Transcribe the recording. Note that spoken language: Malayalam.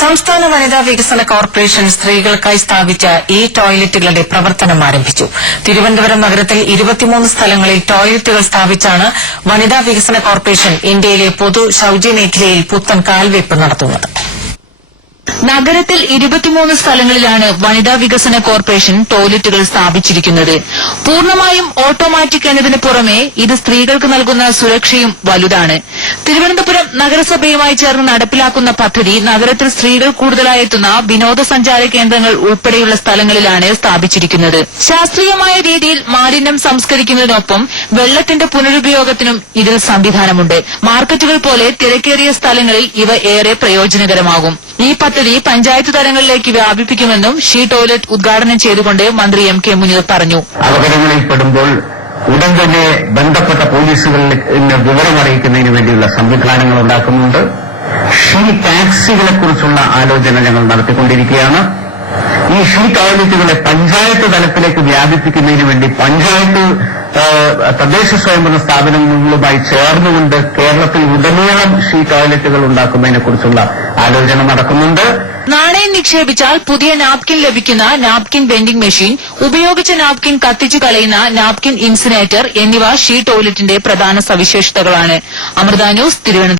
സംസ്ഥാന വനിതാ വികസന കോർപ്പറേഷൻ സ്ത്രീകൾക്കായി സ്ഥാപിച്ച ഈ ടോയ്ലറ്റുകളുടെ പ്രവർത്തനം ആരംഭിച്ചു. തിരുവനന്തപുരം നഗരത്തിൽ 23 സ്ഥലങ്ങളിൽ ടോയ്ലറ്റുകൾ സ്ഥാപിച്ചാണ് വനിതാ വികസന കോർപ്പറേഷൻ ഇന്ത്യയിലെ പൊതു ശൌച മേഖലയിൽ പുത്തൻ കാൽവയ്പ് നടത്തുന്നത്. നഗരത്തിൽ 23 സ്ഥലങ്ങളിലാണ് വനിതാ വികസന കോർപ്പറേഷൻ ടോയ്ലറ്റുകൾ സ്ഥാപിച്ചിരിക്കുന്നത്. പൂർണ്ണമായും ഓട്ടോമാറ്റിക് എന്നതിന് പുറമെ ഇത് സ്ത്രീകൾക്ക് നൽകുന്ന സുരക്ഷയും വലുതാണ്. തിരുവനന്തപുരം നഗരസഭയുമായി ചേർന്ന് നടപ്പിലാക്കുന്ന പദ്ധതി നഗരത്തിൽ സ്ത്രീകൾ കൂടുതലായി എത്തുന്ന വിനോദസഞ്ചാര കേന്ദ്രങ്ങൾ ഉൾപ്പെടെയുള്ള സ്ഥലങ്ങളിലാണ് സ്ഥാപിച്ചിരിക്കുന്നത്. ശാസ്ത്രീയമായ രീതിയിൽ മാലിന്യം സംസ്കരിക്കുന്നതിനൊപ്പം വെള്ളത്തിന്റെ പുനരുപയോഗത്തിനും ഇതിൽ സംവിധാനമുണ്ട്. മാർക്കറ്റുകൾ പോലെ തിരക്കേറിയ സ്ഥലങ്ങളിൽ ഇവ ഏറെ പ്രയോജനകരമാകും. ഈ പദ്ധതി പഞ്ചായത്ത് തലങ്ങളിലേക്ക് വ്യാപിപ്പിക്കുമെന്നും ഷീ ടോയ്ലറ്റ് ഉദ്ഘാടനം ചെയ്തുകൊണ്ട് മന്ത്രി എം കെ മുനീർ പറഞ്ഞു. അപകടങ്ങളിൽപ്പെടുമ്പോൾ ഉടൻ തന്നെ ബന്ധപ്പെട്ട പോലീസുകളിൽ വിവരമറിയിക്കുന്നതിന് വേണ്ടിയുള്ള സംവിധാനങ്ങൾ ഉണ്ടാക്കുന്നുണ്ട്. ഷീ ടാക്സികളെ കുറിച്ചുള്ള ആലോചന ഞങ്ങൾ നടത്തിക്കൊണ്ടിരിക്കുകയാണ്. ഈ ഷീ ടോയ്ലറ്റുകളെ പഞ്ചായത്ത് തലത്തിലേക്ക് വ്യാപിപ്പിക്കുന്നതിന് വേണ്ടി പഞ്ചായത്ത് തദ്ദേശ സ്വയംഭരണ സ്ഥാപനങ്ങളുമായി ചേർന്നുകൊണ്ട് കേരളത്തിൽ ഉടനീളം ഷീ ടോയ്ലറ്റുകൾ ഉണ്ടാക്കുന്നതിനെക്കുറിച്ചുള്ള ആലോചന നടക്കുന്നുണ്ട്. നാണയം നിക്ഷേപിച്ചാൽ പുതിയ നാപ്കിൻ ലഭിക്കുന്ന നാപ്കിൻ വെൻഡിംഗ് മെഷീൻ, ഉപയോഗിച്ച നാപ്കിൻ കത്തിച്ചു കളയുന്ന നാപ്കിൻ ഇൻസിനേറ്റർ എന്നിവ ഷീ ടോയ്ലറ്റിന്റെ പ്രധാന സവിശേഷതകളാണ്. അമൃത ന്യൂസ്, തിരുവനന്തപുരം.